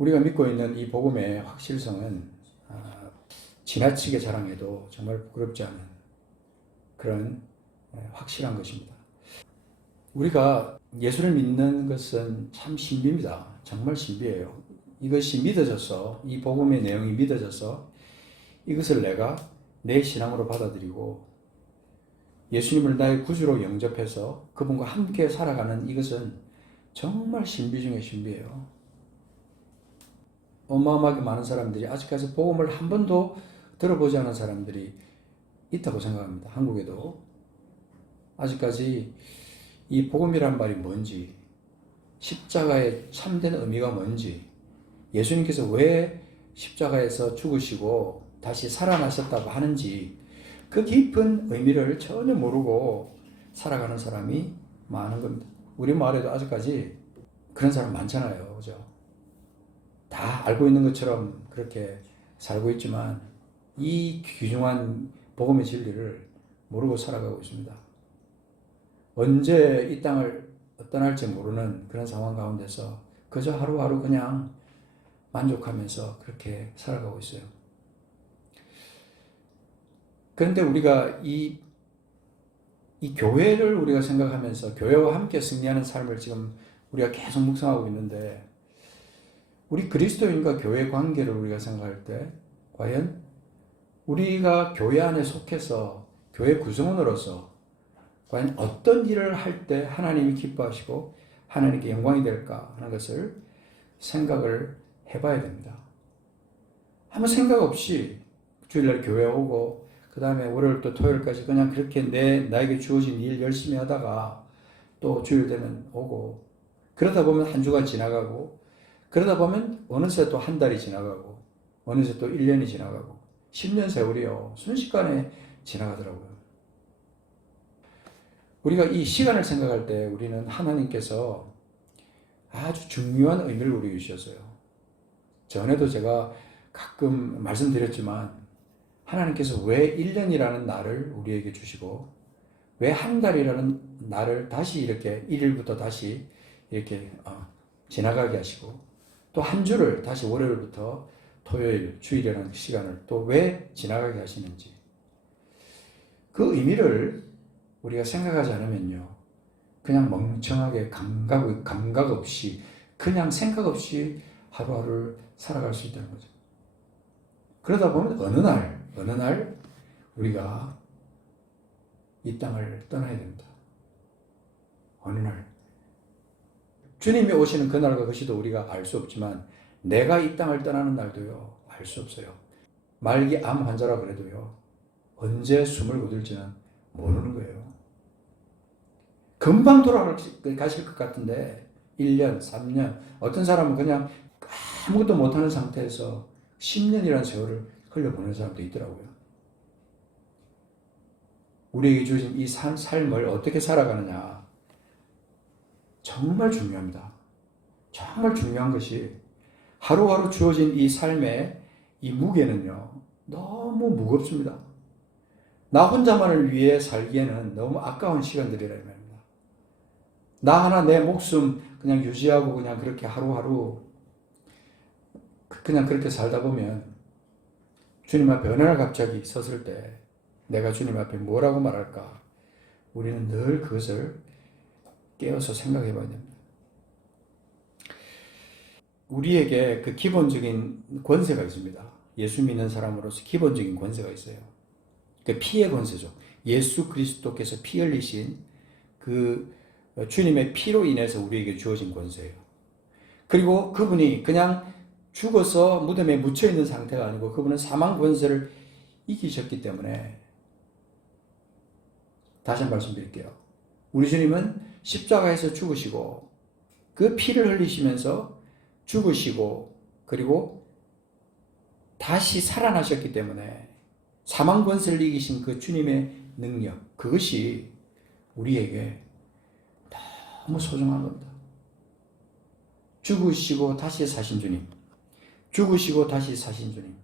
우리가 믿고 있는 이 복음의 확실성은 지나치게 자랑해도 정말 부끄럽지 않은 그런 확실한 것입니다. 우리가 예수를 믿는 것은 참 신비입니다. 정말 신비해요. 이것이 믿어져서, 이 복음의 내용이 믿어져서 이것을 내가 내 신앙으로 받아들이고 예수님을 나의 구주로 영접해서 그분과 함께 살아가는 이것은 정말 신비 중에 신비예요. 어마어마하게 많은 사람들이 아직까지 복음을 한 번도 들어보지 않은 사람들이 있다고 생각합니다. 한국에도 아직까지 이 복음이란 말이 뭔지, 십자가의 참된 의미가 뭔지, 예수님께서 왜 십자가에서 죽으시고 다시 살아나셨다고 하는지 그 깊은 의미를 전혀 모르고 살아가는 사람이 많은 겁니다. 우리 마을에도 아직까지 그런 사람 많잖아요. 그죠? 다 알고 있는 것처럼 그렇게 살고 있지만 이 귀중한 복음의 진리를 모르고 살아가고 있습니다. 언제 이 땅을 떠날지 모르는 그런 상황 가운데서 그저 하루하루 그냥 만족하면서 그렇게 살아가고 있어요. 그런데 우리가 이 교회를 우리가 생각하면서 교회와 함께 승리하는 삶을 지금 우리가 계속 묵상하고 있는데 우리 그리스도인과 교회 관계를 우리가 생각할 때 과연 우리가 교회 안에 속해서 교회 구성원으로서 과연 어떤 일을 할 때 하나님이 기뻐하시고 하나님께 영광이 될까 하는 것을 생각을 해봐야 됩니다. 아무 생각 없이 주일날 교회 오고 그 다음에 월요일부터 토요일까지 그냥 그렇게 나에게 주어진 일 열심히 하다가 또 주일 되면 오고 그러다 보면 한 주가 지나가고 그러다 보면 어느새 또 한 달이 지나가고 어느새 또 1년이 지나가고 10년 세월이요. 순식간에 지나가더라고요. 우리가 이 시간을 생각할 때 우리는 하나님께서 아주 중요한 의미를 우리에게 주셨어요. 전에도 제가 가끔 말씀드렸지만 하나님께서 왜 1년이라는 날을 우리에게 주시고 왜 한 달이라는 날을 다시 이렇게 1일부터 다시 이렇게 지나가게 하시고 또 한 주를 다시 월요일부터 토요일, 주일이라는 시간을 또 왜 지나가게 하시는지 그 의미를 우리가 생각하지 않으면요 그냥 멍청하게 감각 없이 그냥 생각 없이 하루하루를 살아갈 수 있다는 거죠. 그러다 보면 어느 날 우리가 이 땅을 떠나야 됩니다. 어느 날 주님이 오시는 그날과 그 시도 우리가 알 수 없지만 내가 이 땅을 떠나는 날도요 알 수 없어요. 말기 암 환자라 그래도요 언제 숨을 거둘지는 모르는 거예요. 금방 돌아가실 것 같은데 1년, 3년 어떤 사람은 그냥 아무것도 못하는 상태에서 10년이라는 세월을 흘려보내는 사람도 있더라고요. 우리에게 주어진 이 삶을 어떻게 살아가느냐 정말 중요합니다. 정말 중요한 것이 하루하루 주어진 이 삶의 이 무게는요 너무 무겁습니다. 나 혼자만을 위해 살기에는 너무 아까운 시간들이라 이 말입니다. 나 하나 내 목숨 그냥 유지하고 그냥 그렇게 하루하루 그냥 그렇게 살다 보면 주님 앞에 어느 날 갑자기 섰을 때 내가 주님 앞에 뭐라고 말할까? 우리는 늘 그것을 깨어서 생각해 봐야 됩니다. 우리에게 그 기본적인 권세가 있습니다. 예수 믿는 사람으로서 기본적인 권세가 있어요. 그 피의 권세죠. 예수 그리스도께서 피 흘리신 그 주님의 피로 인해서 우리에게 주어진 권세예요. 그리고 그분이 그냥 죽어서 무덤에 묻혀있는 상태가 아니고 그분은 사망 권세를 이기셨기 때문에 다시 한 번 말씀드릴게요. 우리 주님은 십자가에서 죽으시고 그 피를 흘리시면서 죽으시고 그리고 다시 살아나셨기 때문에 사망 권세를 이기신 그 주님의 능력 그것이 우리에게 너무 소중한 겁니다. 죽으시고 다시 사신 주님 죽으시고 다시 사신 주님.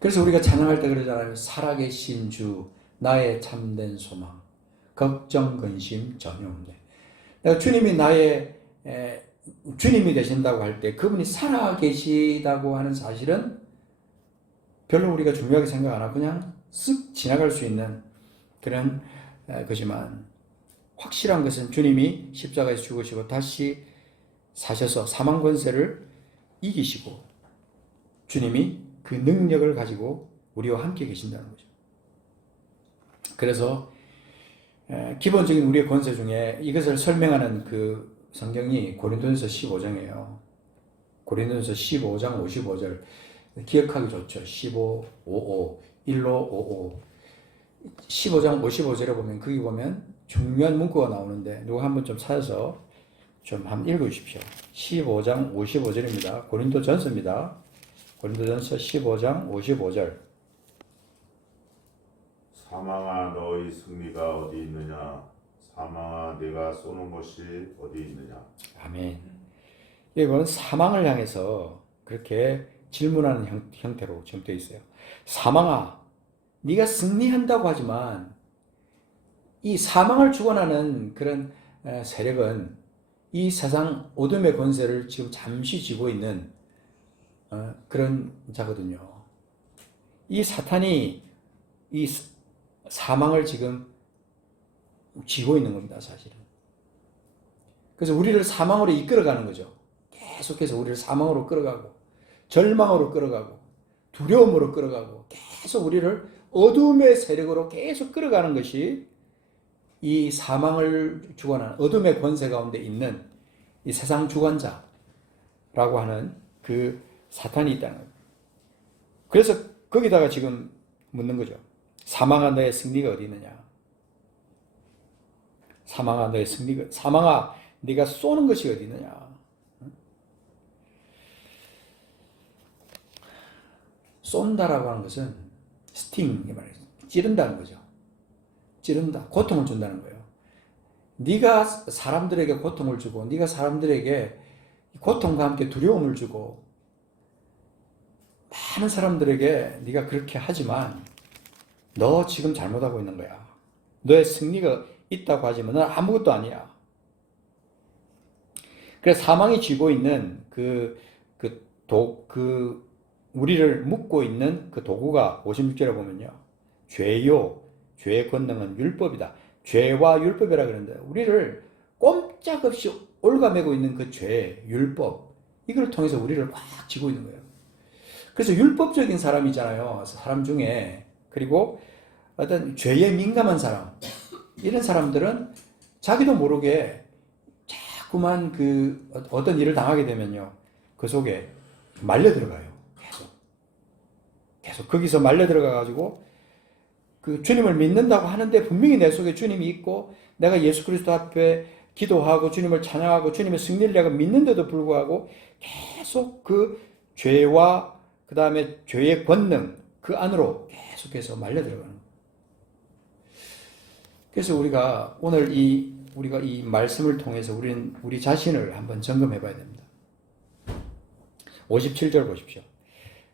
그래서 우리가 찬양할 때 그러잖아요. 살아계신 주 나의 참된 소망 걱정 근심 전혀 없네. 주님이 나의 주님이 되신다고 할 때 그분이 살아 계시다고 하는 사실은 별로 우리가 중요하게 생각 안 하고 그냥 쓱 지나갈 수 있는 그런 거지만, 확실한 것은 주님이 십자가에서 죽으시고 다시 사셔서 사망 권세를 이기시고 주님이 그 능력을 가지고 우리와 함께 계신다는 거죠. 그래서 기본적인 우리의 권세 중에 이것을 설명하는 그 성경이 고린도전서 15장이에요. 고린도전서 15장 55절 기억하기 좋죠. 15, 55, 1로 55. 15장 55절에 보면 거기 보면 중요한 문구가 나오는데 누가 한번 좀 찾아서 좀 한번 읽어주십시오. 15장 55절입니다. 고린도전서입니다. 고린도전서 15장 55절. 사망아 너의 승리가 어디 있느냐? 사망아 네가 쏘는 것이 어디 있느냐? 아멘. 이건 사망을 향해서 그렇게 질문하는 형태로 지금 되어 있어요. 사망아, 네가 승리한다고 하지만 이 사망을 주관하는 그런 세력은 이 세상 어둠의 권세를 지금 잠시 쥐고 있는 그런 자거든요. 이 사탄이 이 사망을 지금 쥐고 있는 겁니다, 사실은. 그래서 우리를 사망으로 이끌어가는 거죠. 계속해서 우리를 사망으로 끌어가고, 절망으로 끌어가고, 두려움으로 끌어가고, 계속 우리를 어둠의 세력으로 계속 끌어가는 것이 이 사망을 주관하는 어둠의 권세 가운데 있는 이 세상 주관자라고 하는 그 사탄이 있다는 거예요. 그래서 거기다가 지금 묻는 거죠. 사망아 너의 승리가 어디 있느냐? 사망아 너의 승리가, 사망아 네가 쏘는 것이 어디 있느냐? 쏜다라고 하는 것은 스팅, 찌른다는 거죠. 찌른다, 고통을 준다는 거예요. 네가 사람들에게 고통을 주고, 네가 사람들에게 고통과 함께 두려움을 주고, 많은 사람들에게 네가 그렇게 하지만 너 지금 잘못하고 있는 거야. 너의 승리가 있다고 하지만 넌 아무것도 아니야. 그래서 사망이 쥐고 있는 우리를 묶고 있는 그 도구가 56절에 보면요. 죄요. 죄의 권능은 율법이다. 죄와 율법이라 그러는데 우리를 꼼짝없이 올가매고 있는 그 죄, 율법, 이걸 통해서 우리를 꽉 쥐고 있는 거예요. 그래서 율법적인 사람이잖아요. 사람 중에. 그리고 어떤 죄에 민감한 사람, 이런 사람들은 자기도 모르게 자꾸만 어떤 일을 당하게 되면요. 그 속에 말려 들어가요. 계속 거기서 말려 들어가가지고 그 주님을 믿는다고 하는데 분명히 내 속에 주님이 있고 내가 예수 그리스도 앞에 기도하고 주님을 찬양하고 주님의 승리를 내가 믿는데도 불구하고 계속 그 죄와 그 다음에 죄의 권능 그 안으로 계속해서 말려 들어가는 거예요. 그래서 우리가 오늘 우리가 이 말씀을 통해서 우리는 우리 자신을 한번 점검해 봐야 됩니다. 57절 보십시오.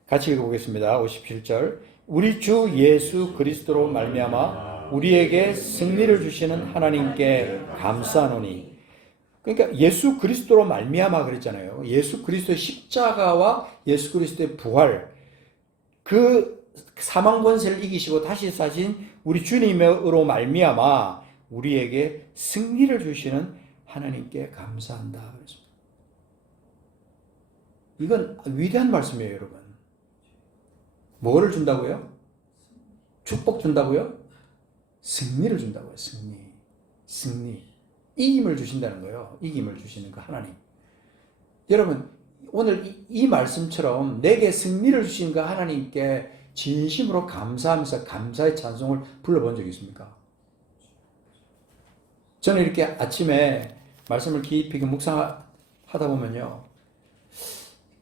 같이 읽어보겠습니다. 57절. 우리 주 예수 그리스도로 말미암아 우리에게 승리를 주시는 하나님께 감사하노니. 그러니까 예수 그리스도로 말미암아 그랬잖아요. 예수 그리스도의 십자가와 예수 그리스도의 부활, 그 사망 권세를 이기시고 다시 사신 우리 주님으로 말미암아 우리에게 승리를 주시는 하나님께 감사한다 그랬습니다. 이건 위대한 말씀이에요, 여러분. 뭐를 준다고요? 축복 준다고요? 승리를 준다고요. 승리. 이김을 주신다는 거예요. 이김을 주시는 그 하나님. 여러분, 오늘 이 말씀처럼 내게 승리를 주신 그 하나님께 진심으로 감사하면서 감사의 찬송을 불러본 적이 있습니까? 저는 이렇게 아침에 말씀을 깊이 묵상하다 보면요.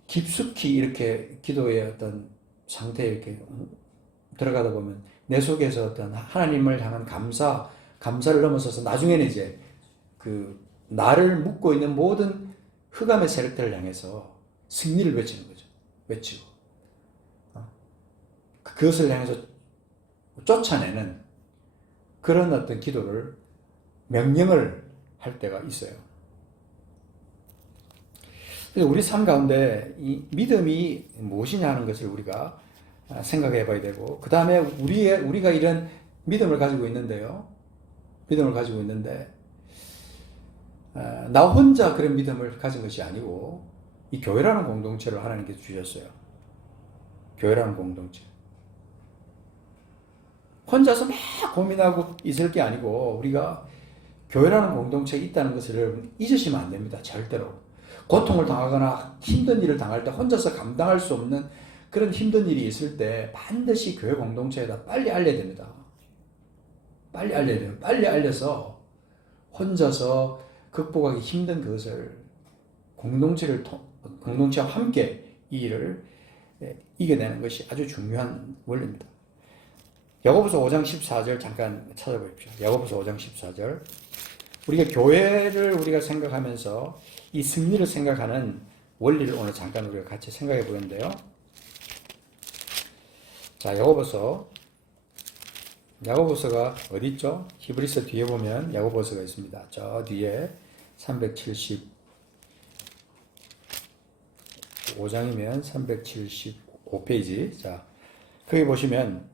깊숙이 이렇게 기도의 어떤 상태에 이렇게 들어가다 보면 내 속에서 어떤 하나님을 향한 감사를 넘어서서 나중에는 이제 나를 묶고 있는 모든 흑암의 세력들을 향해서 승리를 외치는 거죠. 외치고. 그것을 향해서 쫓아내는 그런 어떤 기도를, 명령을 할 때가 있어요. 그래서 우리 삶 가운데 이 믿음이 무엇이냐 하는 것을 우리가 생각해 봐야 되고, 그 다음에 우리가 이런 믿음을 가지고 있는데요. 믿음을 가지고 있는데, 나 혼자 그런 믿음을 가진 것이 아니고, 이 교회라는 공동체를 하나님께서 주셨어요. 교회라는 공동체. 혼자서 막 고민하고 있을 게 아니고, 우리가 교회라는 공동체에 있다는 것을 여러분 잊으시면 안 됩니다. 절대로. 고통을 당하거나 힘든 일을 당할 때 혼자서 감당할 수 없는 그런 힘든 일이 있을 때 반드시 교회 공동체에다 빨리 알려야 됩니다. 빨리 알려야 돼요. 빨리 알려서 혼자서 극복하기 힘든 그것을 공동체와 함께 이 일을 이겨내는 것이 아주 중요한 원리입니다. 야고보서 5장 14절 잠깐 찾아보십시오. 야고보서 5장 14절. 우리가 교회를 우리가 생각하면서 이 승리를 생각하는 원리를 오늘 잠깐 우리가 같이 생각해 보는데요. 자, 야고보서가 어디 있죠? 히브리서 뒤에 보면 야고보서가 있습니다. 저 뒤에 375장이면 375페이지. 자, 거기 보시면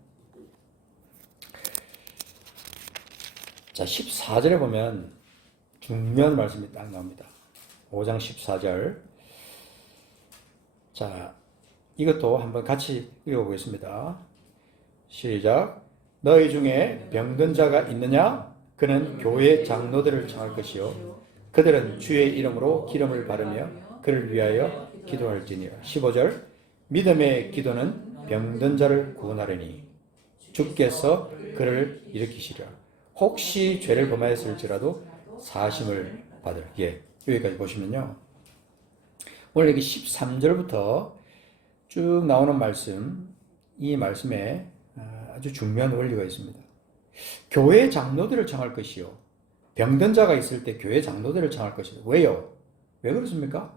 자, 14절에 보면 중요한 말씀이 딱 나옵니다. 5장 14절. 자, 이것도 한번 같이 읽어보겠습니다. 시작. 너희 중에 병든 자가 있느냐? 그는 교회 장로들을 청할 것이요. 그들은 주의 이름으로 기름을 바르며 그를 위하여 기도할지니라. 15절. 믿음의 기도는 병든 자를 구원하려니 주께서 그를 일으키시리라. 혹시 죄를 범하였을지라도 사심을 받으라. 예, 여기까지 보시면요. 오늘 여기 13절부터 쭉 나오는 말씀, 이 말씀에 아주 중요한 원리가 있습니다. 교회 장로들을 청할 것이요. 병든 자가 있을 때 교회 장로들을 청할 것이요. 왜요? 왜 그렇습니까?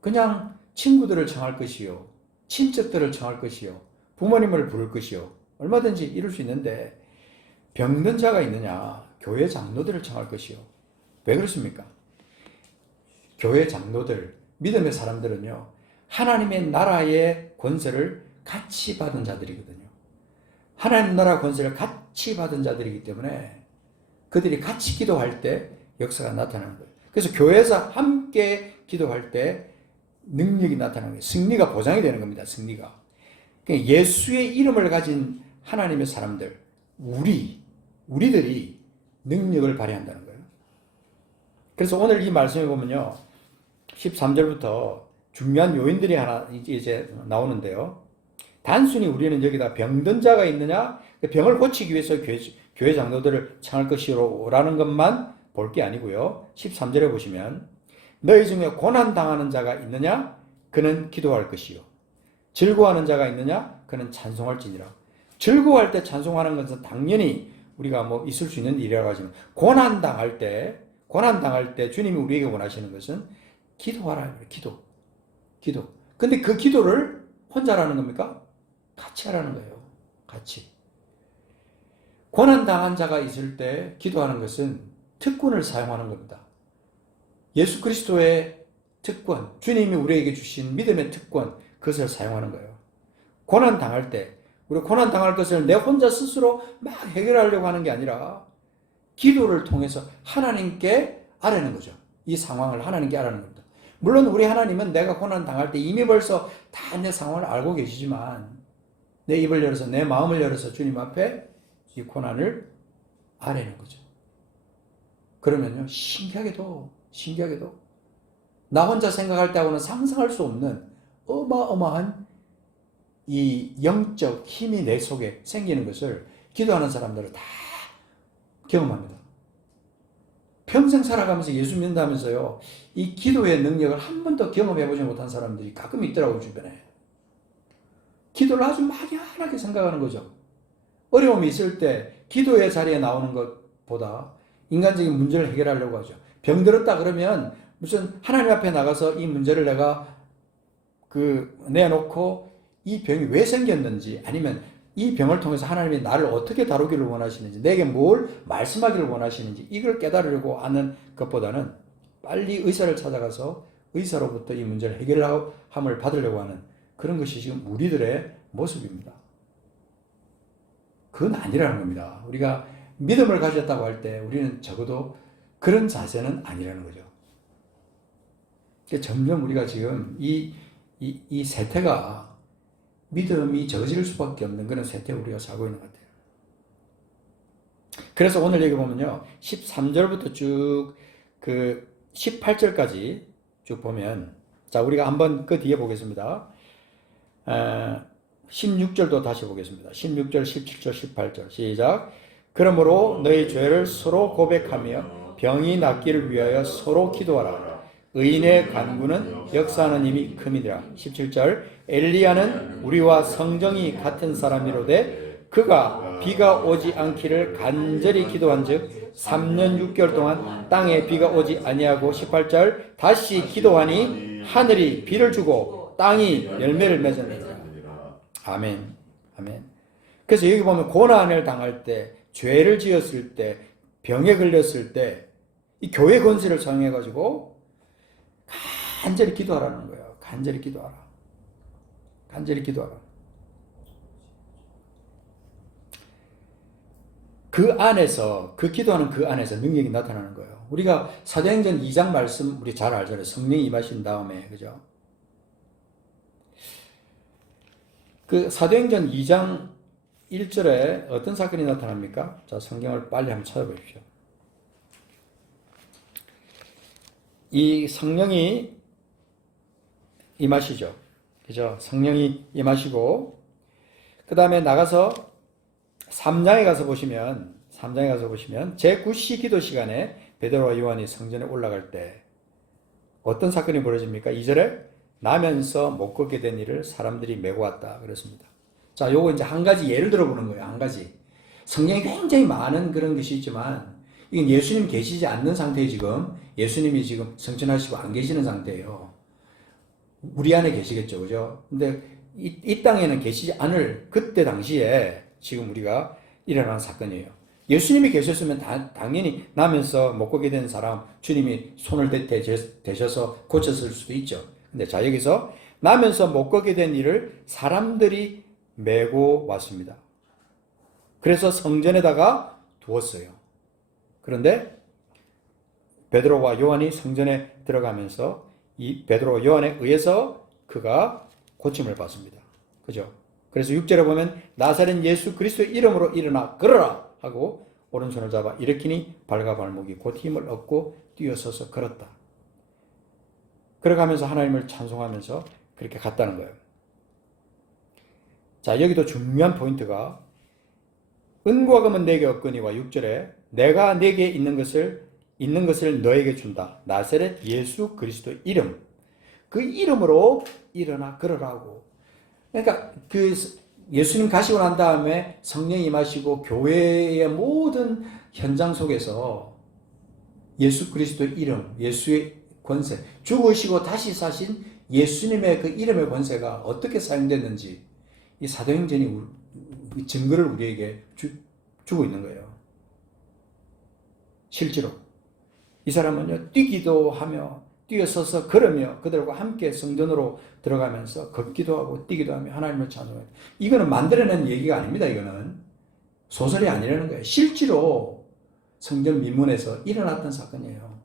그냥 친구들을 청할 것이요. 친척들을 청할 것이요. 부모님을 부를 것이요. 얼마든지 이룰 수 있는데 병든 자가 있느냐? 교회 장로들을 청할 것이요. 왜 그렇습니까? 교회 장로들, 믿음의 사람들은요, 하나님의 나라의 권세를 같이 받은 자들이거든요. 하나님 나라 권세를 같이 받은 자들이기 때문에 그들이 같이 기도할 때 역사가 나타나는 거예요. 그래서 교회에서 함께 기도할 때 능력이 나타나는 거예요. 승리가 보장이 되는 겁니다. 승리가. 그러니까 예수의 이름을 가진 하나님의 사람들, 우리들이 능력을 발휘한다는 거예요. 그래서 오늘 이 말씀에 보면요, 13절부터 중요한 요인들이 하나 이제 나오는데요. 단순히 우리는 여기다 병든 자가 있느냐, 병을 고치기 위해서 교회 장로들을 청할 것이라는 것만 볼 게 아니고요. 13절에 보시면 너희 중에 고난 당하는 자가 있느냐, 그는 기도할 것이요. 즐거워하는 자가 있느냐, 그는 찬송할지니라. 즐거워할 때 찬송하는 것은 당연히 우리가 뭐 있을 수 있는 일이라고 하지만 고난 당할 때 주님이 우리에게 원하시는 것은 기도하라. 기도. 근데 그 기도를 혼자 하라는 겁니까? 같이 하라는 거예요. 같이. 고난 당한 자가 있을 때 기도하는 것은 특권을 사용하는 겁니다. 예수 그리스도의 특권, 주님이 우리에게 주신 믿음의 특권, 그것을 사용하는 거예요. 고난 당할 때, 우리 고난 당할 것을 내 혼자 스스로 막 해결하려고 하는 게 아니라 기도를 통해서 하나님께 아뢰는 거죠. 이 상황을 하나님께 아뢰는 겁니다. 물론 우리 하나님은 내가 고난 당할 때 이미 벌써 다 내 상황을 알고 계시지만 내 입을 열어서 내 마음을 열어서 주님 앞에 이 고난을 아뢰는 거죠. 그러면요, 신기하게도 나 혼자 생각할 때하고는 상상할 수 없는 어마어마한 이 영적 힘이 내 속에 생기는 것을 기도하는 사람들은 다 경험합니다. 평생 살아가면서 예수 믿는다면서요, 이 기도의 능력을 한 번도 경험해보지 못한 사람들이 가끔 있더라고요, 주변에. 기도를 아주 막연하게 생각하는 거죠. 어려움이 있을 때 기도의 자리에 나오는 것보다 인간적인 문제를 해결하려고 하죠. 병들었다 그러면 무슨 하나님 앞에 나가서 이 문제를 내가 내놓고 이 병이 왜 생겼는지, 아니면 이 병을 통해서 하나님이 나를 어떻게 다루기를 원하시는지, 내게 뭘 말씀하기를 원하시는지 이걸 깨달으려고 하는 것보다는 빨리 의사를 찾아가서 의사로부터 이 문제를 해결함을 받으려고 하는 그런 것이 지금 우리들의 모습입니다. 그건 아니라는 겁니다. 우리가 믿음을 가졌다고 할 때 우리는 적어도 그런 자세는 아니라는 거죠. 점점 우리가 지금 이 세태가 믿음이 저질 수밖에 없는 그런 세태에 우리가 살고 있는 것 같아요. 그래서 오늘 여기 보면요. 13절부터 쭉 그 18절까지 쭉 보면, 자, 우리가 한번 그 뒤에 보겠습니다. 16절도 다시 보겠습니다. 16절, 17절, 18절. 시작. 그러므로 너희 죄를 서로 고백하며 병이 낫기를 위하여 서로 기도하라. 의인의 간구는 역사하는 힘이 큼이니라. 17절. 엘리야는 우리와 성정이 같은 사람이로되 그가 비가 오지 않기를 간절히 기도한즉 3년 6개월 동안 땅에 비가 오지 아니하고. 18절. 다시 기도하니 하늘이 비를 주고 땅이 열매를 맺었느니라. 아멘. 아멘. 그래서 여기 보면 고난을 당할 때, 죄를 지었을 때, 병에 걸렸을 때, 이 교회 권세를 사용해가지고 간절히 기도하라는 거예요. 간절히 기도하라. 간절히 기도하라. 그 안에서, 그 기도하는 그 안에서 능력이 나타나는 거예요. 우리가 사도행전 2장 말씀 우리 잘 알잖아요. 성령이 임하신 다음에, 그죠? 그 사도행전 2장 1절에 어떤 사건이 나타납니까? 자, 성경을 빨리 한번 찾아보십시오. 이 성령이 임하시죠. 그죠? 성령이 임하시고, 그 다음에 나가서 3장에 가서 보시면 제9시 기도 시간에 베드로와 요한이 성전에 올라갈 때 어떤 사건이 벌어집니까? 2절에 나면서 못 걷게 된 일을 사람들이 메고 왔다 그랬습니다. 자, 요거 이제 한 가지 예를 들어보는 거예요. 한 가지. 성경에 굉장히 많은 그런 것이 있지만 이건 예수님 계시지 않는 상태에 지금 예수님이 지금 성천하시고 안 계시는 상태예요. 우리 안에 계시겠죠. 그죠? 근데 이 땅에는 계시지 않을 그때 당시에 지금 우리가 일어난 사건이에요. 예수님이 계셨으면 당연히 나면서 못 걷게 된 사람 주님이 손을 대셔서 고쳤을 수도 있죠. 근데 자, 여기서 나면서 못 걷게 된 일을 사람들이 메고 왔습니다. 그래서 성전에다가 두었어요. 그런데 베드로와 요한이 성전에 들어가면서 이 베드로와 요한에 의해서 그가 고침을 받습니다. 그죠? 그래서 6절에 보면 나사렛 예수 그리스도의 이름으로 일어나 걸어라 하고 오른손을 잡아 일으키니 발과 발목이 곧 힘을 얻고 뛰어서서 걸었다. 걸어가면서 하나님을 찬송하면서 그렇게 갔다는 거예요. 자, 여기도 중요한 포인트가 은과 금은 내게 없거니와 6절에 내가 내게 있는 것을 너에게 준다. 나사렛 예수 그리스도 이름. 그 이름으로 일어나 걸으라고. 그러니까 그 예수님 가시고 난 다음에 성령이 임하시고 교회의 모든 현장 속에서 예수 그리스도의 이름, 예수의 권세, 죽으시고 다시 사신 예수님의 그 이름의 권세가 어떻게 사용됐는지 이 사도행전이 증거를 우리에게 주고 있는 거예요. 실제로 이 사람은요, 뛰기도 하며 뛰어서서 걸으며 그들과 함께 성전으로 들어가면서 걷기도 하고 뛰기도 하며 하나님을 찬송해요. 이거는 만들어낸 얘기가 아닙니다. 이거는 소설이 아니라는 거예요. 실제로 성전 민문에서 일어났던 사건이에요.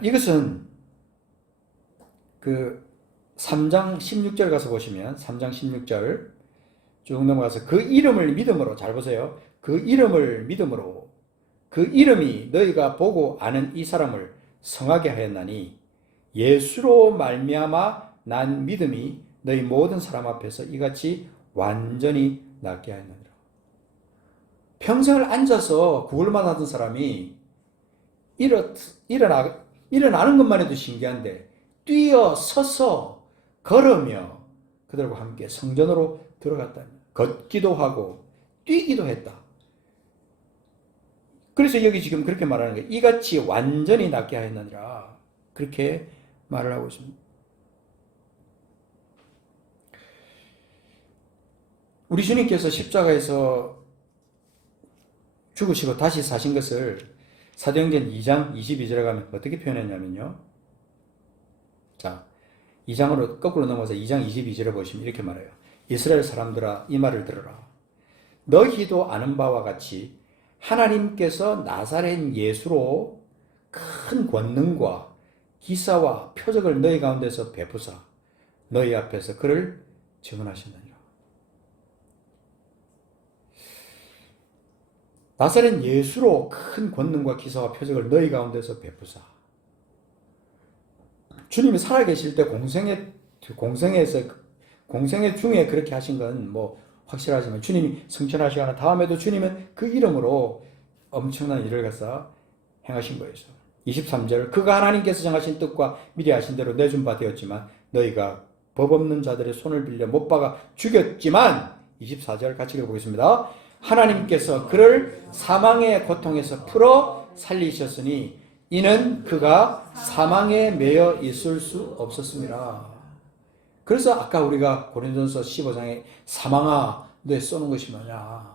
이것은 그 3장 16절 가서 보시면 3장 16절 쭉 넘어가서 그 이름을 믿음으로, 잘 보세요. 그 이름을 믿음으로, 그 이름이 너희가 보고 아는 이 사람을 성하게 하였나니 예수로 말미암아 난 믿음이 너희 모든 사람 앞에서 이같이 완전히 낫게 하였느니라. 평생을 앉아서 구걸만 하던 사람이 일어나는 것만 해도 신기한데 뛰어 서서 걸으며 그들과 함께 성전으로 들어갔다. 걷기도 하고 뛰기도 했다. 그래서 여기 지금 그렇게 말하는 거예요. 이같이 완전히 낫게 하였느니라. 그렇게 말을 하고 있습니다. 우리 주님께서 십자가에서 죽으시고 다시 사신 것을 사도행전 2장 22절에 가면 어떻게 표현했냐면요. 자, 2장으로 거꾸로 넘어서 2장 22절에 보시면 이렇게 말해요. 이스라엘 사람들아 이 말을 들으라. 너희도 아는 바와 같이 하나님께서 나사렛 예수로 큰 권능과 기사와 표적을 너희 가운데서 베푸사 너희 앞에서 그를 증언하셨느니라. 나사렛 예수로 큰 권능과 기사와 표적을 너희 가운데서 베푸사. 주님이 살아계실 때 공생애 중에 그렇게 하신 건 뭐 확실하지만 주님이 승천하시거나 다음에도 주님은 그 이름으로 엄청난 일을 갖다 행하신 거예요. 23절 그가 하나님께서 정하신 뜻과 미리 하신 대로 내준 바 되었지만 너희가 법 없는 자들의 손을 빌려 못 박아 죽였지만 24절 같이 읽어보겠습니다. 하나님께서 그를 사망의 고통에서 풀어 살리셨으니 이는 그가 사망에 매여 있을 수 없었습니다. 그래서 아까 우리가 고린도전서 15장에 사망아 너에 쏘는 것이 뭐냐.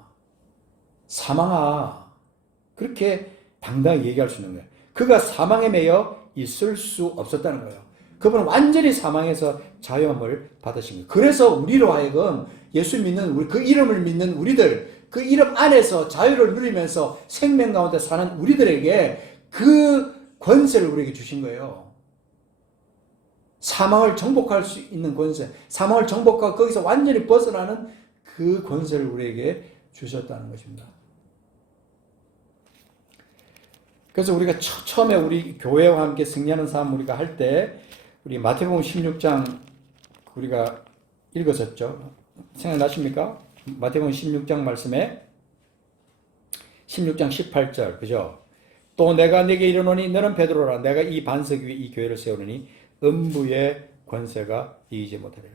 사망아 그렇게 당당히 얘기할 수 있는 거예요. 그가 사망에 매여 있을 수 없었다는 거예요. 그분은 완전히 사망에서 자유함을 받으신 거예요. 그래서 우리로 하여금 예수 믿는 우리, 그 이름을 믿는 우리들, 그 이름 안에서 자유를 누리면서 생명 가운데 사는 우리들에게 그 권세를 우리에게 주신 거예요. 사망을 정복할 수 있는 권세, 사망을 정복하고 거기서 완전히 벗어나는 그 권세를 우리에게 주셨다는 것입니다. 그래서 우리가 처음에 우리 교회와 함께 승리하는 삶 우리가 할 때 우리 마태복음 16장 우리가 읽었었죠. 생각나십니까? 마태복음 16장 말씀에 16장 18절 그죠? 또 내가 네게 이르노니 너는 베드로라 내가 이 반석 위에 이 교회를 세우느니 음부의 권세가 이기지 못하리라.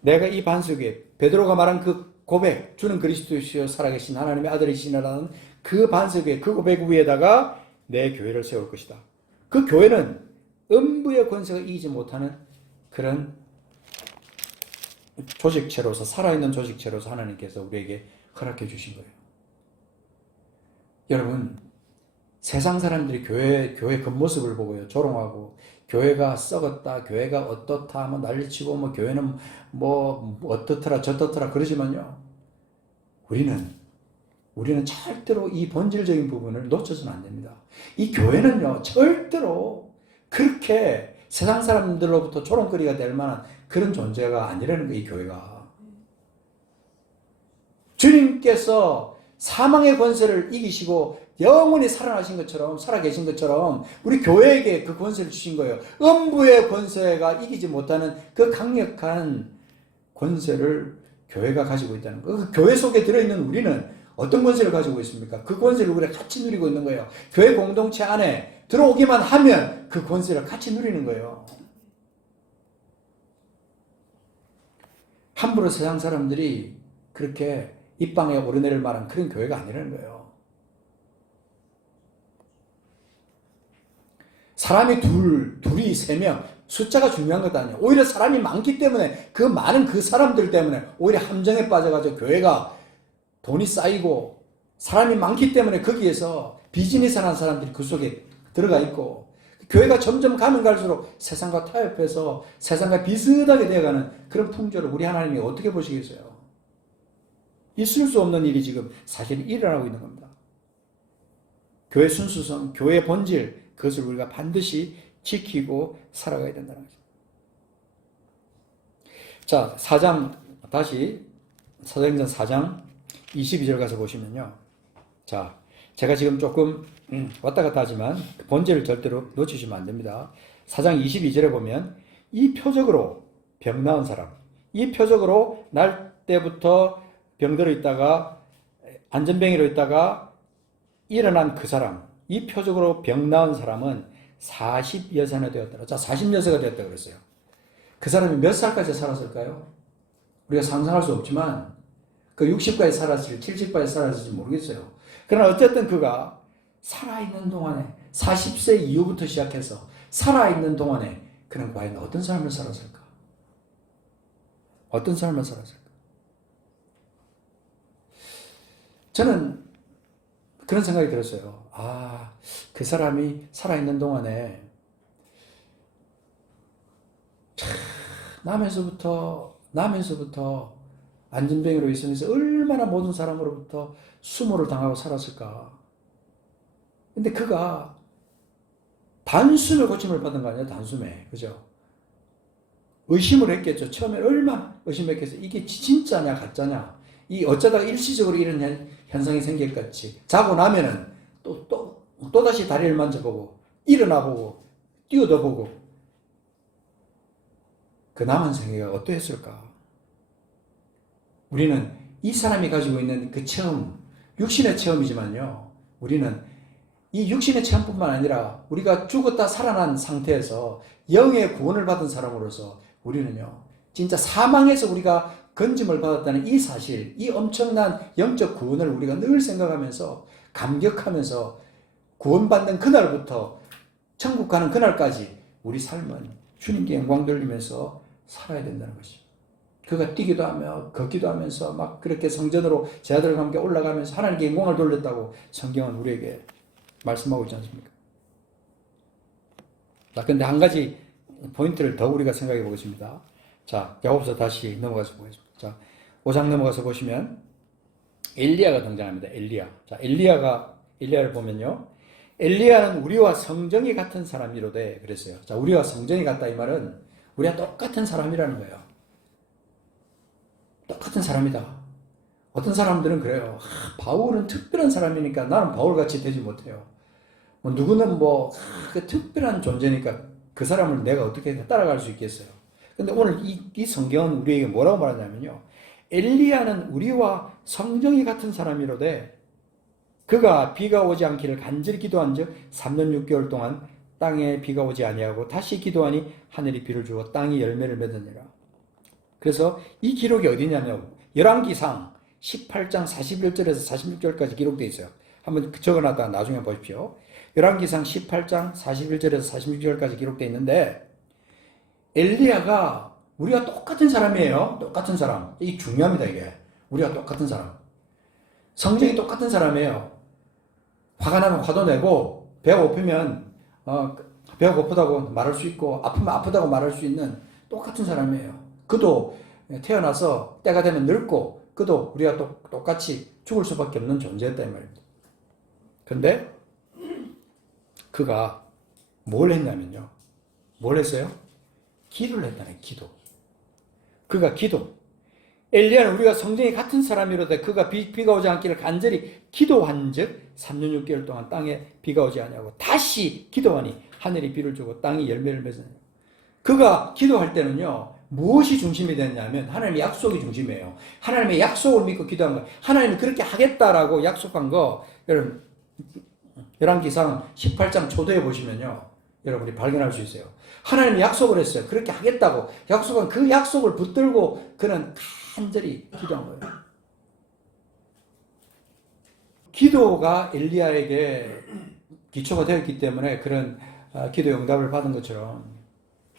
내가 이 반석 위에 베드로가 말한 그 고백 주는 그리스도시요 살아계신 하나님의 아들이시라는 그 반석 위에 그 고백 위에다가 내 교회를 세울 것이다. 그 교회는 음부의 권세가 이기지 못하는 그런 조직체로서 살아있는 조직체로서 하나님께서 우리에게 허락해 주신 거예요. 여러분 세상 사람들이 교회 겉모습을 보고요 조롱하고 교회가 썩었다 교회가 어떻다 뭐 난리치고 뭐 교회는 뭐 어떻더라 저떻더라 그러지만요 우리는 절대로 이 본질적인 부분을 놓쳐서는 안 됩니다. 이 교회는요 절대로 그렇게 세상 사람들로부터 조롱거리가 될 만한 그런 존재가 아니라는 거예요. 이 교회가 주님께서 사망의 권세를 이기시고 영원히 살아나신 것처럼 살아계신 것처럼 우리 교회에게 그 권세를 주신 거예요. 음부의 권세가 이기지 못하는 그 강력한 권세를 교회가 가지고 있다는 거예요. 그 교회 속에 들어있는 우리는 어떤 권세를 가지고 있습니까? 그 권세를 우리가 같이 누리고 있는 거예요. 교회 공동체 안에 들어오기만 하면 그 권세를 같이 누리는 거예요. 함부로 세상 사람들이 그렇게 입방에 오르내릴 만한 그런 교회가 아니라는 거예요. 사람이 둘이, 세 명, 숫자가 중요한 것도 아니에요. 오히려 사람이 많기 때문에 그 많은 그 사람들 때문에 오히려 함정에 빠져가지고 교회가 돈이 쌓이고 사람이 많기 때문에 거기에서 비즈니스 하는 사람들이 그 속에 들어가 있고 교회가 점점 가면 갈수록 세상과 타협해서 세상과 비슷하게 되어가는 그런 풍조를 우리 하나님이 어떻게 보시겠어요? 있을 수 없는 일이 지금 사실 일어나고 있는 겁니다. 교회 순수성, 교회의 본질 그것을 우리가 반드시 지키고 살아가야 된다는 거죠. 자, 4장 다시 사도행전 4장 22절 가서 보시면요. 자, 제가 지금 조금 왔다 갔다 하지만 본질을 절대로 놓치시면 안 됩니다. 4장 22절에 보면 이 표적으로 병 나은 사람, 이 표적으로 날 때부터 병들어 있다가 안전병이로 있다가 일어난 그 사람, 이 표적으로 병 나은 사람은 40여세나 되었더라. 자, 40여세가 되었다 그랬어요. 그 사람이 몇 살까지 살았을까요? 우리가 상상할 수 없지만 그 60까지 살았을지 70까지 살았을지 모르겠어요. 그러나 어쨌든 그가 살아있는 동안에 40세 이후부터 시작해서 살아있는 동안에 그는 과연 어떤 삶을 살았을까? 어떤 삶을 살았을까? 저는 그런 생각이 들었어요. 그 사람이 살아있는 동안에 남에서부터 안진뱅이로 있으면서 얼마나 모든 사람으로부터 수모를 당하고 살았을까. 근데 그가 단숨에 고침을 받은 거 아니에요? 단숨에. 그죠? 의심을 했겠죠. 처음에 얼마나 의심했겠어요. 이게 진짜냐, 가짜냐. 이 어쩌다가 일시적으로 이런 현상이 생길같이. 자고 나면은 또다시 다리를 만져보고, 일어나보고, 뛰어도 보고. 그 남은 생애가 어떠했을까? 우리는 이 사람이 가지고 있는 그 체험, 육신의 체험이지만요. 우리는 이 육신의 체험뿐만 아니라 우리가 죽었다 살아난 상태에서 영의 구원을 받은 사람으로서 우리는요. 진짜 사망에서 우리가 건짐을 받았다는 이 사실, 이 엄청난 영적 구원을 우리가 늘 생각하면서 감격하면서 구원받는 그날부터 천국 가는 그날까지 우리 삶은 주님께 영광 돌리면서 살아야 된다는 것입니다. 그가 뛰기도 하며 걷기도 하면서 막 그렇게 성전으로 제 아들과 함께 올라가면서 하나님께 영광을 돌렸다고 성경은 우리에게 말씀하고 있지 않습니까? 자, 근데 한 가지 포인트를 더 우리가 생각해 보겠습니다. 자, 야고보서 다시 넘어가서 보겠습니다. 자, 5장 넘어가서 보시면 엘리야가 등장합니다. 엘리야. 자, 엘리야를 보면요. 엘리야는 우리와 성정이 같은 사람이로되 그랬어요. 자, 우리와 성정이 같다 이 말은 우리가 똑같은 사람이라는 거예요. 똑같은 사람이다. 어떤 사람들은 그래요. 바울은 특별한 사람이니까 나는 바울같이 되지 못해요. 누구는 그 특별한 존재니까 그 사람을 내가 어떻게 따라갈 수 있겠어요. 근데 오늘 이 성경은 우리에게 뭐라고 말하냐면요. 엘리야는 우리와 성정이 같은 사람이로되 그가 비가 오지 않기를 간절히 기도한 즉 3년 6개월 동안 땅에 비가 오지 아니하고 다시 기도하니 하늘이 비를 주어 땅이 열매를 맺으니라. 그래서 이 기록이 어디냐면 열왕기상 18장 41절에서 46절까지 기록되어 있어요. 한번 적어놨다가 나중에 보십시오. 열왕기상 18장 41절에서 46절까지 기록되어 있는데 엘리야가 우리가 똑같은 사람이에요. 똑같은 사람. 이게 중요합니다. 이게. 우리가 똑같은 사람. 성정이 똑같은 사람이에요. 화가 나면 화도 내고 배가 고프면 배가 고프다고 말할 수 있고 아프면 아프다고 말할 수 있는 똑같은 사람이에요. 그도 태어나서 때가 되면 늙고 그도 우리가 똑같이 죽을 수밖에 없는 존재였다 이 말입니다. 그런데 그가 뭘 했냐면요. 뭘 했어요? 기도를 했다네. 기도. 그가 기도. 엘리야는 우리가 성정이 같은 사람이로되 그가 비가 오지 않기를 간절히 기도한 즉 3년 6개월 동안 땅에 비가 오지 아니하고 다시 기도하니 하늘이 비를 주고 땅이 열매를 맺으니. 그가 기도할 때는요. 무엇이 중심이 됐냐면 하나님의 약속이 중심이에요. 하나님의 약속을 믿고 기도한 거예요. 하나님이 그렇게 하겠다라고 약속한 거 여러분 열왕기상 18장 초도에 보시면요. 여러분이 발견할 수 있어요. 하나님이 약속을 했어요. 그렇게 하겠다고 약속한 그 약속을 붙들고 그는 간절히 기도한 거예요. 기도가 엘리야에게 기초가 되었기 때문에 그런 기도 응답을 받은 것처럼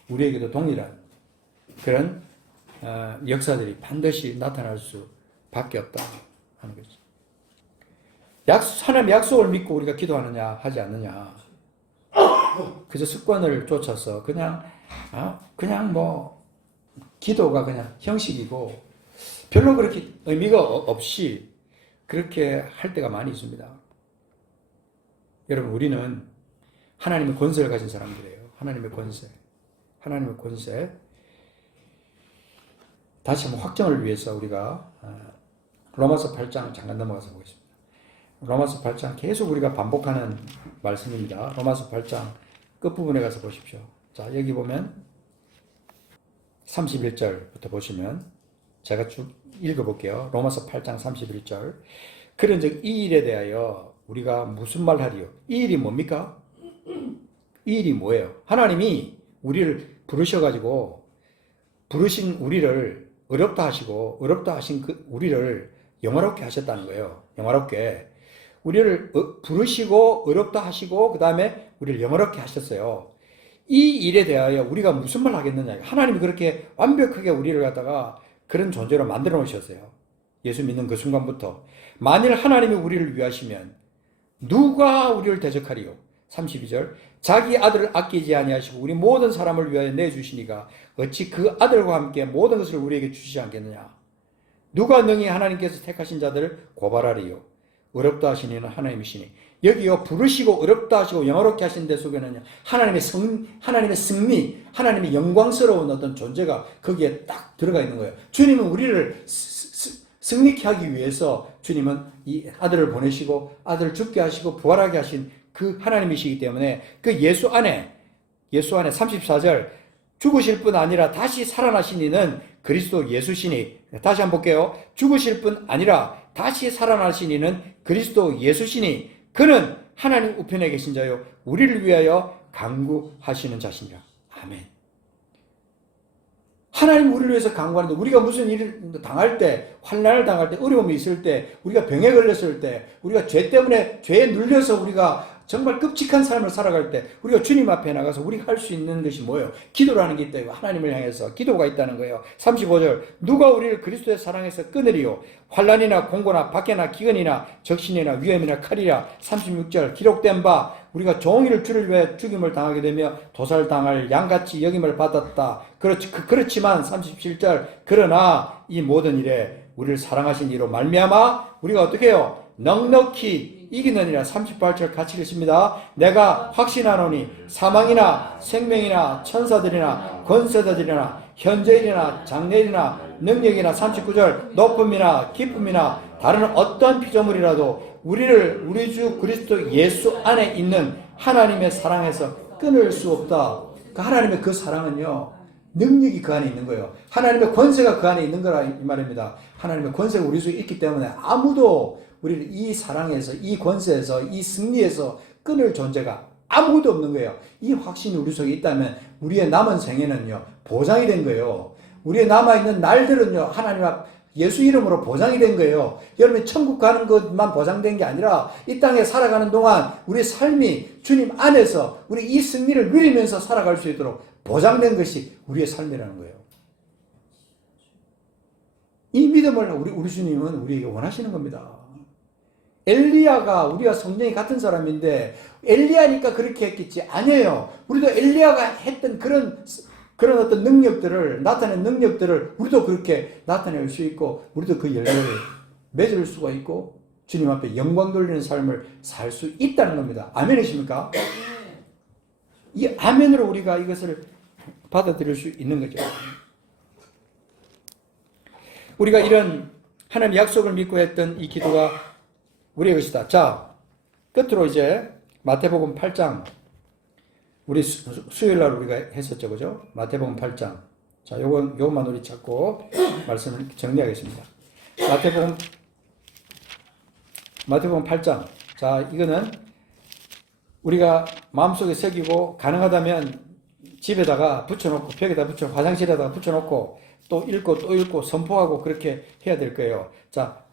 우리에게도 동일한 그런 역사들이 반드시 나타날 수밖에 없다 하는 거죠. 하나님의 약속을 믿고 우리가 기도하느냐 하지 않느냐 그저 습관을 쫓아서 그냥 기도가 그냥 형식이고 별로 그렇게 의미가 없이 그렇게 할 때가 많이 있습니다. 여러분 우리는 하나님의 권세를 가진 사람들이에요. 하나님의 권세. 다시 한번 확정을 위해서 우리가 로마서 8장 잠깐 넘어가서 보겠습니다. 로마서 8장 계속 우리가 반복하는 말씀입니다. 로마서 8장 끝부분에 가서 보십시오. 자, 여기 보면 31절부터 보시면 제가 쭉 읽어볼게요. 로마서 8장 31절. 그런즉 이 일에 대하여 우리가 무슨 말 하리요? 이 일이 뭡니까? 이 일이 뭐예요? 하나님이 우리를 부르셔가지고 부르신 우리를 어렵다 하시고 어렵다 하신 우리를 영화롭게 하셨다는 거예요. 영화롭게. 우리를 부르시고 어렵다 하시고 그 다음에 우리를 영화롭게 하셨어요. 이 일에 대하여 우리가 무슨 말 하겠느냐. 하나님이 그렇게 완벽하게 우리를 갖다가 그런 존재로 만들어 놓으셨어요. 예수 믿는 그 순간부터. 만일 하나님이 우리를 위하시면 누가 우리를 대적하리요? 32절. 자기 아들을 아끼지 아니하시고 우리 모든 사람을 위하여 내주시니가 어찌 그 아들과 함께 모든 것을 우리에게 주시지 않겠느냐? 누가 능히 하나님께서 택하신 자들을 고발하리요? 어렵다 하시니는 하나님이시니. 여기요, 부르시고 어렵다 하시고 영어롭게 하신 데 속에는 하나님의 승리, 하나님의 영광스러운 어떤 존재가 거기에 딱 들어가 있는 거예요. 주님은 우리를 승리케 하기 위해서 주님은 이 아들을 보내시고 아들을 죽게 하시고 부활하게 하신 그 하나님이시기 때문에 그 예수 안에 34절 죽으실 뿐 아니라 다시 살아나신 이는 그리스도 예수시니. 다시 한번 볼게요. 죽으실 뿐 아니라 다시 살아나신 이는 그리스도 예수시니 그는 하나님 우편에 계신 자요 우리를 위하여 간구하시는 자시니라. 아멘. 하나님 우리를 위해서 간구하는데 우리가 무슨 일을 당할 때, 환난을 당할 때, 어려움이 있을 때, 우리가 병에 걸렸을 때, 우리가 죄 때문에 죄에 눌려서 우리가 정말 끔찍한 삶을 살아갈 때 우리가 주님 앞에 나가서 우리가 할 수 있는 것이 뭐예요? 기도라는 게 있다. 하나님을 향해서 기도가 있다는 거예요. 35절 누가 우리를 그리스도의 사랑에서 끊으리요? 환난이나 공고나 박해나 기근이나 적신이나 위험이나 칼이라. 36절 기록된 바 우리가 종일 주를 위해 죽임을 당하게 되며 도살당할 양같이 여김을 받았다. 그렇지만 37절 그러나 이 모든 일에 우리를 사랑하신 이로 말미암아 우리가 어떻게 해요? 넉넉히 이기느니라. 38절 같이 읽습니다. 내가 확신하노니 사망이나 생명이나 천사들이나 권세자들이나 현재일이나 장래일이나 능력이나 39절 높음이나 기쁨이나 다른 어떤 피조물이라도 우리를 우리 주 그리스도 예수 안에 있는 하나님의 사랑에서 끊을 수 없다. 그 하나님의 그 사랑은요 능력이 그 안에 있는 거예요. 하나님의 권세가 그 안에 있는 거라 이 말입니다. 하나님의 권세가 우리 속에 있기 때문에 아무도 우리를 이 사랑에서, 이 권세에서, 이 승리에서 끊을 존재가 아무것도 없는 거예요. 이 확신이 우리 속에 있다면 우리의 남은 생애는요 보장이 된 거예요. 우리의 남아있는 날들은요 하나님 앞 예수 이름으로 보장이 된 거예요. 여러분 천국 가는 것만 보장된 게 아니라 이 땅에 살아가는 동안 우리 삶이 주님 안에서 우리 이 승리를 누리면서 살아갈 수 있도록 보장된 것이 우리의 삶이라는 거예요. 이 믿음을 우리 주님은 우리에게 원하시는 겁니다. 엘리야가 우리와 성령이 같은 사람인데 엘리야니까 그렇게 했겠지? 아니에요. 우리도 엘리야가 했던 그런 어떤 능력들을 나타낸 능력들을 우리도 그렇게 나타낼 수 있고 우리도 그 열매를 맺을 수가 있고 주님 앞에 영광 돌리는 삶을 살 수 있다는 겁니다. 아멘이십니까? 이 아멘으로 우리가 이것을 받아들일 수 있는 거죠. 우리가 이런 하나님 약속을 믿고 했던 이 기도가 우리의 것이다. 자, 끝으로 이제 마태복음 8장 우리 수요일 날 우리가 했었죠, 그죠? 마태복음 8장. 자, 요것만 우리 찾고 말씀을 정리하겠습니다. 마태복음 8장. 자, 이거는 우리가 마음속에 새기고 가능하다면 집에다가 붙여놓고 벽에다 화장실에다가 붙여놓고 또 읽고 선포하고 그렇게 해야 될 거예요. 자,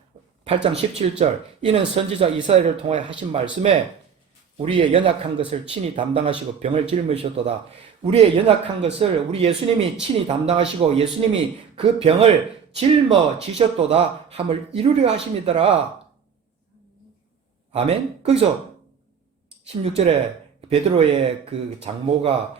8장 17절 이는 선지자 이사야를 통하여 하신 말씀에 우리의 연약한 것을 친히 담당하시고 병을 짊으셨도다. 우리의 연약한 것을 우리 예수님이 친히 담당하시고 예수님이 그 병을 짊어지셨도다 함을 이루려 하심이더라. 아멘. 거기서 16절에 베드로의 그 장모가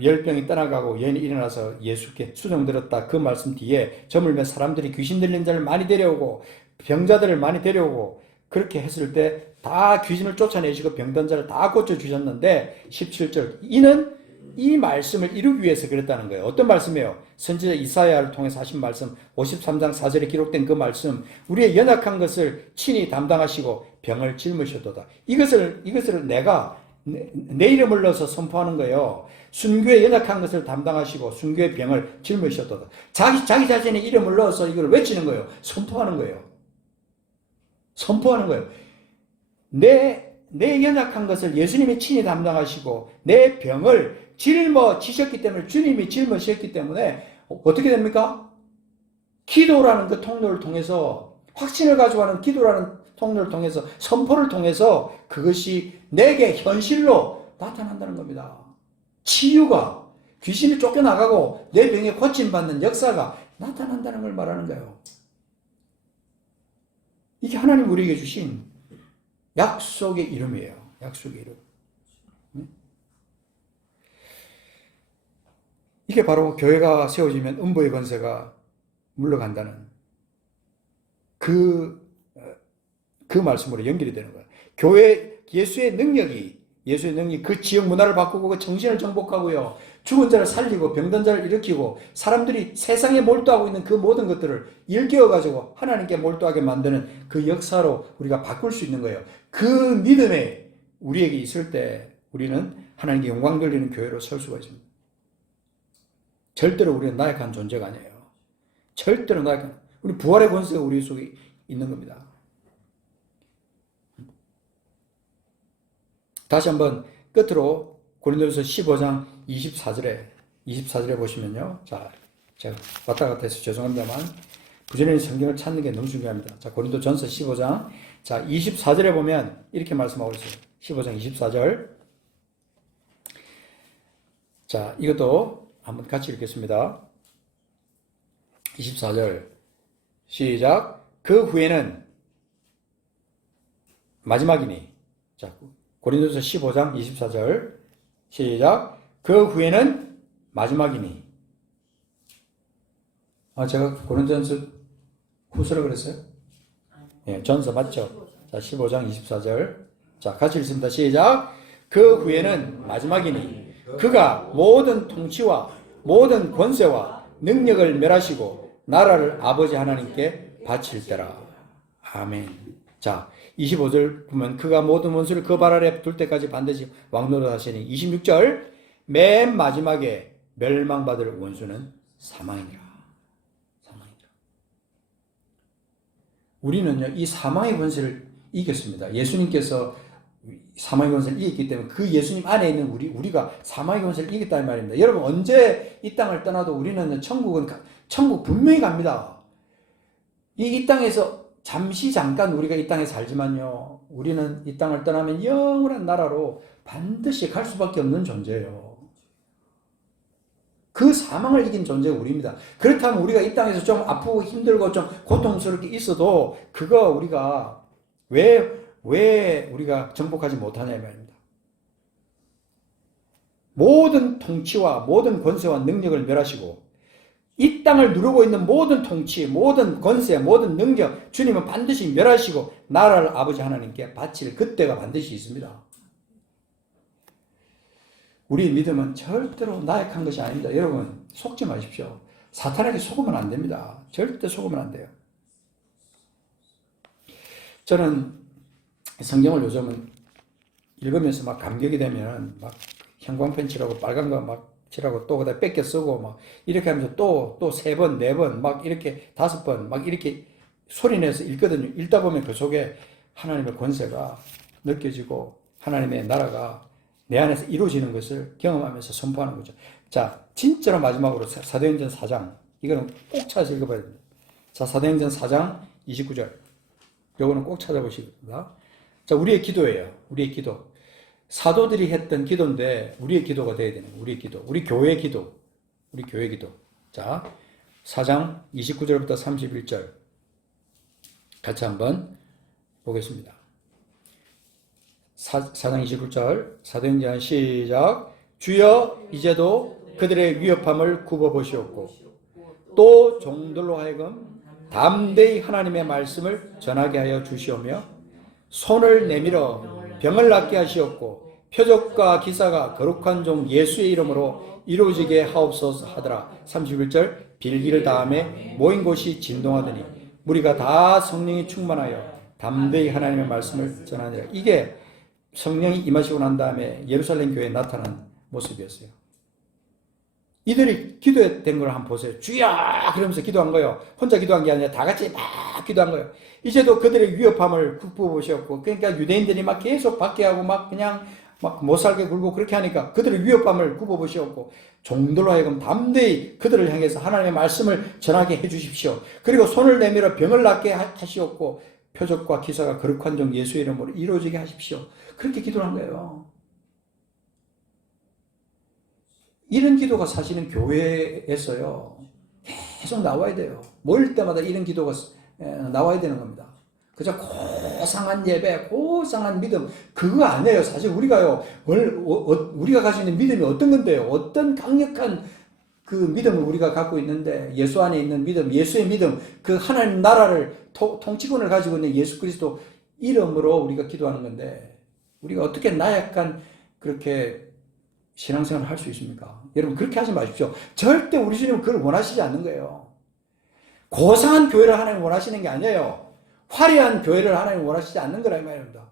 열병이 떠나가고 여인이 일어나서 예수께 수종들었다. 그 말씀 뒤에 저물면 사람들이 귀신 들린 자를 많이 데려오고 병자들을 많이 데려오고 그렇게 했을 때 다 귀신을 쫓아내시고 병든 자를 다 고쳐주셨는데 17절 이는 이 말씀을 이루기 위해서 그랬다는 거예요. 어떤 말씀이에요? 선지자 이사야를 통해서 하신 말씀 53장 4절에 기록된 그 말씀 우리의 연약한 것을 친히 담당하시고 병을 짊으셨도다. 이것을 내가 내 이름을 넣어서 선포하는 거예요. 순교의 연약한 것을 담당하시고 순교의 병을 짊으셨도다. 자기 자신의 이름을 넣어서 이걸 외치는 거예요. 선포하는 거예요. 선포하는 거예요. 내 연약한 것을 예수님이 친히 담당하시고 내 병을 짊어지셨기 때문에 주님이 짊어지셨기 때문에 어떻게 됩니까? 기도라는 그 통로를 통해서 확신을 가져가는 기도라는 통로를 통해서 선포를 통해서 그것이 내게 현실로 나타난다는 겁니다. 치유가 귀신이 쫓겨나가고 내 병에 고침받는 역사가 나타난다는 걸 말하는 거예요. 이게 하나님 우리에게 주신 약속의 이름이에요. 약속의 이름. 이게 바로 교회가 세워지면 음부의 권세가 물러간다는 그 말씀으로 연결이 되는 거예요. 교회, 예수의 능력이 그 지역 문화를 바꾸고 그 정신을 정복하고요. 죽은 자를 살리고 병든 자를 일으키고 사람들이 세상에 몰두하고 있는 그 모든 것들을 일깨워가지고 하나님께 몰두하게 만드는 그 역사로 우리가 바꿀 수 있는 거예요. 그 믿음에 우리에게 있을 때 우리는 하나님께 영광 돌리는 교회로 설 수가 있습니다. 절대로 우리는 나약한 존재가 아니에요. 절대로 나약한, 우리 부활의 권세가 우리 속에 있는 겁니다. 다시 한번 끝으로 고린도전서 15장 24절에 보시면요. 자, 제가 왔다 갔다 해서 죄송합니다만 부지런히 성경을 찾는 게 너무 중요합니다. 자, 고린도전서 15장 자 24절에 보면 이렇게 말씀하고 있어요. 15장 24절. 자, 이것도 한번 같이 읽겠습니다. 24절 시작. 그 후에는 마지막이니. 자, 고린도전서 15장 24절 시작. 그 후에는 마지막이니. 제가 고린도전서 후서라고 그랬어요? 예, 전서 맞죠? 자, 15장 24절. 자, 같이 읽습니다. 시작. 그 후에는 마지막이니 그가 모든 통치와 모든 권세와 능력을 멸하시고 나라를 아버지 하나님께 바칠 때라. 아멘. 자, 25절 보면 그가 모든 원수를 그 발 아래 둘 때까지 반드시 왕노릇 하시니. 26절 맨 마지막에 멸망받을 원수는 사망이니라. 사망이니라. 우리는요, 이 사망의 권세를 이겼습니다. 예수님께서 사망의 권세를 이겼기 때문에 그 예수님 안에 있는 우리가 사망의 권세를 이겼다는 말입니다. 여러분, 언제 이 땅을 떠나도 우리는 천국 분명히 갑니다. 이 땅에서 잠깐 우리가 이 땅에 살지만요, 우리는 이 땅을 떠나면 영원한 나라로 반드시 갈 수밖에 없는 존재예요. 그 사망을 이긴 존재가 우리입니다. 그렇다면 우리가 이 땅에서 좀 아프고 힘들고 좀 고통스럽게 있어도 그거 우리가 왜 우리가 정복하지 못하냐 이 말입니다. 모든 통치와 모든 권세와 능력을 멸하시고 이 땅을 누르고 있는 모든 통치, 모든 권세, 모든 능력 주님은 반드시 멸하시고 나라를 아버지 하나님께 바칠 그때가 반드시 있습니다. 우리 믿음은 절대로 나약한 것이 아닙니다. 여러분, 속지 마십시오. 사탄에게 속으면 안 됩니다. 절대 속으면 안 돼요. 저는 성경을 요즘은 읽으면서 막 감격이 되면 막 형광펜 칠하고 빨간 거 막 칠하고 또 그다음 뺏겨 쓰고 막 이렇게 하면서 또 세 번, 네 번 막 이렇게 5번 막 이렇게 소리내서 읽거든요. 읽다 보면 그 속에 하나님의 권세가 느껴지고 하나님의 나라가 내 안에서 이루어지는 것을 경험하면서 선포하는 거죠. 자, 진짜로 마지막으로 사도행전 4장. 이거는 꼭 찾아서 읽어봐야 됩니다. 자, 사도행전 4장 29절. 요거는 꼭 찾아보십니다. 자, 우리의 기도예요. 우리의 기도. 사도들이 했던 기도인데 우리의 기도가 돼야 되는 거예요. 우리의 기도. 우리 교회의 기도. 우리 교회 기도. 자, 4장 29절부터 31절. 같이 한번 보겠습니다. 4장 29절 사도행전 시작. 주여 이제도 그들의 위협함을 굽어보시옵고 또 종들로 하여금 담대히 하나님의 말씀을 전하게 하여 주시오며 손을 내밀어 병을 낫게 하시옵고 표적과 기사가 거룩한 종 예수의 이름으로 이루어지게 하옵소서 하더라. 31절 빌기를 다음에 모인 곳이 진동하더니 무리가 다 성령이 충만하여 담대히 하나님의 말씀을 전하니라. 이게 성령이 임하시고 난 다음에 예루살렘 교회에 나타난 모습이었어요. 이들이 기도했던 걸 한번 보세요. 주여! 그러면서 기도한 거예요. 혼자 기도한 게 아니라 다 같이 막 기도한 거예요. 이제도 그들의 위협함을 굽어보셨고, 그러니까 유대인들이 막 계속 박해하고 막 그냥 막 못 살게 굴고 그렇게 하니까 그들의 위협함을 굽어보셨고, 종들로 하여금 담대히 그들을 향해서 하나님의 말씀을 전하게 해주십시오. 그리고 손을 내밀어 병을 낫게 하시옵고, 표적과 기사가 거룩한 종 예수의 이름으로 이루어지게 하십시오. 그렇게 기도를 한 거예요. 이런 기도가 사실은 교회에서요, 계속 나와야 돼요. 모일 때마다 이런 기도가 나와야 되는 겁니다. 그저 고상한 예배, 고상한 믿음, 그거 아니에요. 사실 우리가요, 우리가 가지고 있는 믿음이 어떤 건데요? 어떤 강력한 그 믿음을 우리가 갖고 있는데, 예수 안에 있는 믿음, 예수의 믿음, 그 하나님 나라를 통치권을 가지고 있는 예수 그리스도 이름으로 우리가 기도하는 건데, 우리가 어떻게 나약한 그렇게 신앙생활을 할 수 있습니까? 여러분, 그렇게 하지 마십시오. 절대 우리 주님은 그걸 원하시지 않는 거예요. 고상한 교회를 하나님 원하시는 게 아니에요. 화려한 교회를 하나님 원하시지 않는 거라 이 말입니다.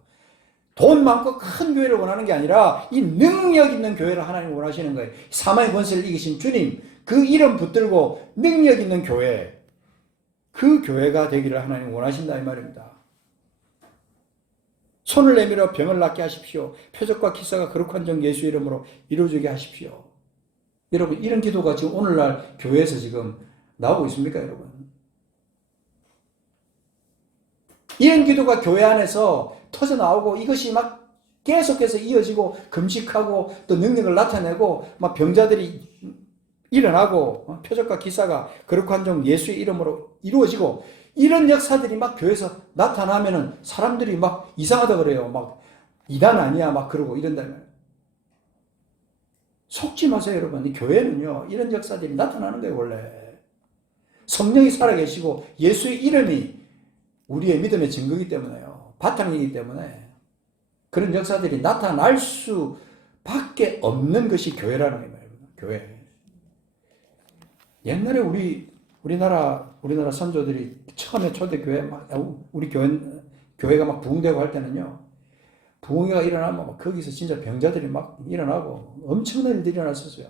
돈 많고 큰 교회를 원하는 게 아니라 이 능력 있는 교회를 하나님 원하시는 거예요. 사망의 권세를 이기신 주님, 그 이름 붙들고 능력 있는 교회, 그 교회가 되기를 하나님 원하신다 이 말입니다. 손을 내밀어 병을 낫게 하십시오. 표적과 기사가 거룩한 종 예수 이름으로 이루어지게 하십시오. 여러분, 이런 기도가 지금 오늘날 교회에서 지금 나오고 있습니까, 여러분? 이런 기도가 교회 안에서 터져 나오고 이것이 막 계속해서 이어지고 금식하고 또 능력을 나타내고 막 병자들이 일어나고 표적과 기사가 거룩한 종 예수의 이름으로 이루어지고 이런 역사들이 막 교회에서 나타나면은 사람들이 막 이상하다 그래요. 막 이단 아니야 막 그러고 이런다면 속지 마세요, 여러분. 이 교회는요 이런 역사들이 나타나는 거예요. 원래 성령이 살아계시고 예수의 이름이 우리의 믿음의 증거이기 때문에요. 바탕이기 때문에 그런 역사들이 나타날 수밖에 없는 것이 교회라는 거예요. 교회. 옛날에 우리나라 선조들이 처음에 초대교회 우리 교회가 막 부흥되고 할 때는요. 부흥회가 일어나면 막 거기서 진짜 병자들이 막 일어나고 엄청난 일들이 일어났었어요.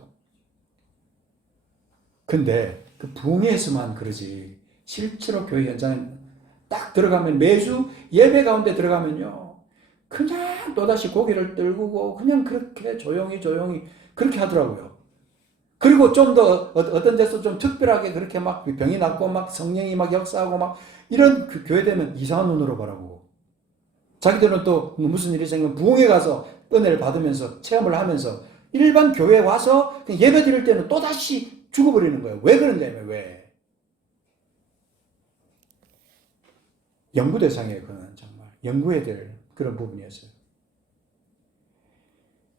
근데 그 부흥회에서만 그러지 실제로 교회 현장에 딱 들어가면 매주 예배 가운데 들어가면요. 그냥 또다시 고개를 떨구고 그냥 그렇게 조용히 그렇게 하더라고요. 그리고 좀 더 어떤 데서 좀 특별하게 그렇게 막 병이 낫고 막 성령이 막 역사하고 막 이런 그 교회 되면 이상한 눈으로 바라보고 자기들은 또 무슨 일이 생기면 부흥회 가서 은혜를 받으면서 체험을 하면서 일반 교회에 와서 예배 드릴 때는 또다시 죽어버리는 거예요. 왜 그런다며 왜? 연구 대상이에요. 그건 정말 연구해야 될 그런 부분이었어요.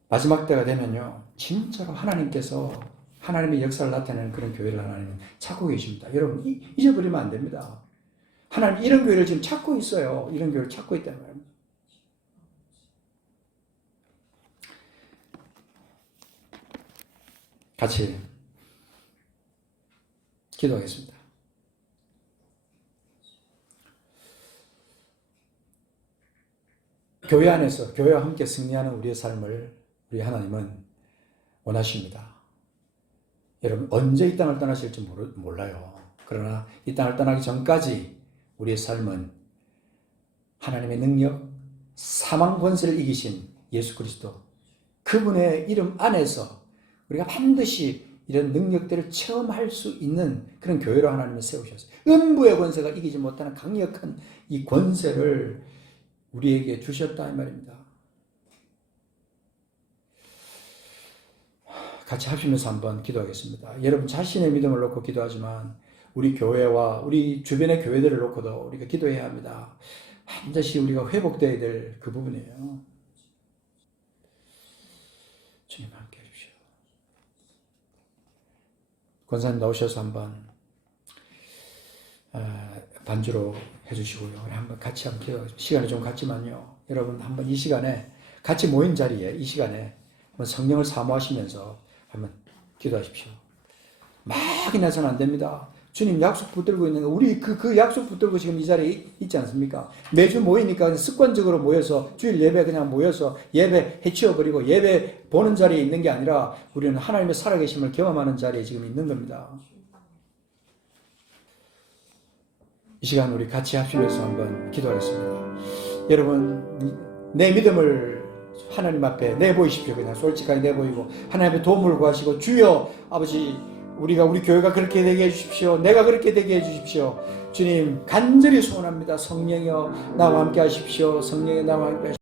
마지막 때가 되면요 진짜로 하나님께서 하나님의 역사를 나타내는 그런 교회를 하나님은 찾고 계십니다. 여러분 잊어버리면 안 됩니다. 하나님 이런 교회를 지금 찾고 있어요. 이런 교회를 찾고 있단 말입니다. 같이 기도하겠습니다. 교회 안에서 교회와 함께 승리하는 우리의 삶을 우리 하나님은 원하십니다. 여러분 언제 이 땅을 떠나실지 몰라요. 그러나 이 땅을 떠나기 전까지 우리의 삶은 하나님의 능력, 사망 권세를 이기신 예수 그리스도 그분의 이름 안에서 우리가 반드시 이런 능력들을 체험할 수 있는 그런 교회로 하나님은 세우셨어요. 음부의 권세가 이기지 못하는 강력한 이 권세를 우리에게 주셨다 이 말입니다. 같이 합심해서 한번 기도하겠습니다. 여러분 자신의 믿음을 놓고 기도하지만 우리 교회와 우리 주변의 교회들을 놓고도 우리가 기도해야 합니다. 반드시 우리가 회복되어야 될 그 부분이에요. 주님 함께 해주십시오. 권사님 나오셔서 한번 반주로 해주시고요. 한번 같이 함께 시간이 좀 갔지만요. 여러분 한번 이 시간에 같이 모인 자리에 이 시간에 한번 성령을 사모하시면서 한번 기도하십시오. 막 인해서는 안 됩니다. 주님 약속 붙들고 있는 거 우리 그 약속 붙들고 지금 이 자리에 있지 않습니까? 매주 모이니까 습관적으로 모여서 주일 예배 그냥 모여서 예배 해치워버리고 예배 보는 자리에 있는 게 아니라 우리는 하나님의 살아계심을 경험하는 자리에 지금 있는 겁니다. 이 시간 우리 같이 합심해서 한번 기도하겠습니다. 여러분 내 믿음을 하나님 앞에 내보이십시오. 그냥 솔직하게 내보이고 하나님의 도움을 구하시고 주여 아버지 우리가 우리 교회가 그렇게 되게 해주십시오. 내가 그렇게 되게 해주십시오. 주님 간절히 소원합니다. 성령이여 나와 함께 하십시오. 성령이 나와 함께 하십시오.